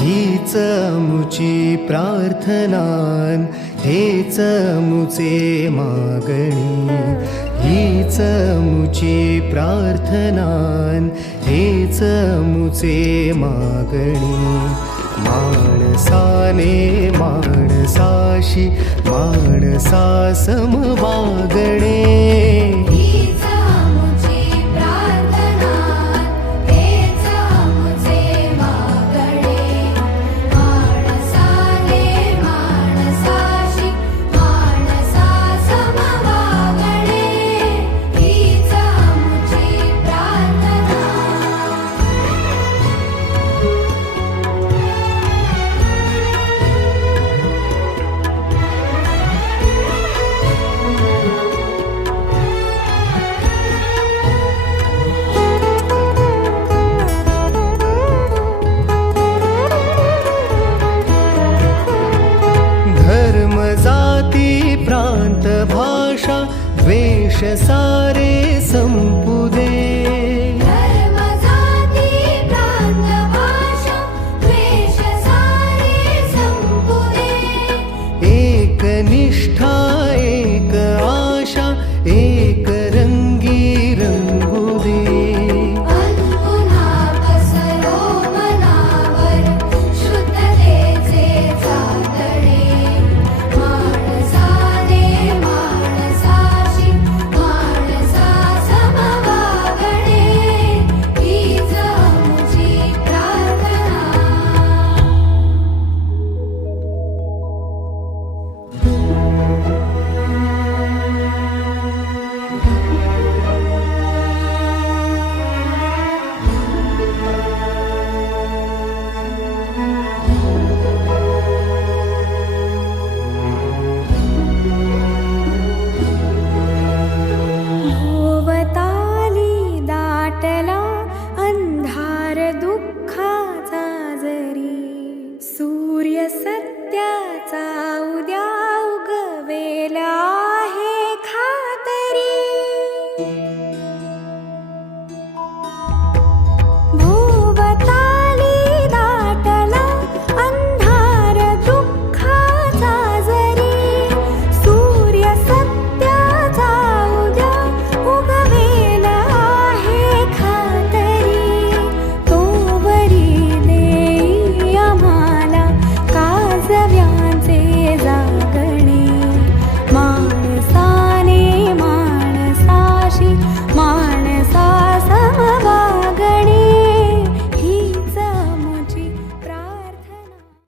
हीच मुची प्रार्थनान, हेच मुचे मागणी. हीच मुची प्रार्थनान, हेच मुचे मागणी. माणसाने माणसाशी माणसा सम वागणे. हीच मुची प्रार्थना, हेच मुचे मागणे. माणसाने माणसाशी माणसा सम वागणे. हीच मुची प्रार्थना. धर्म जाती प्रांत भाषा द्वेष सा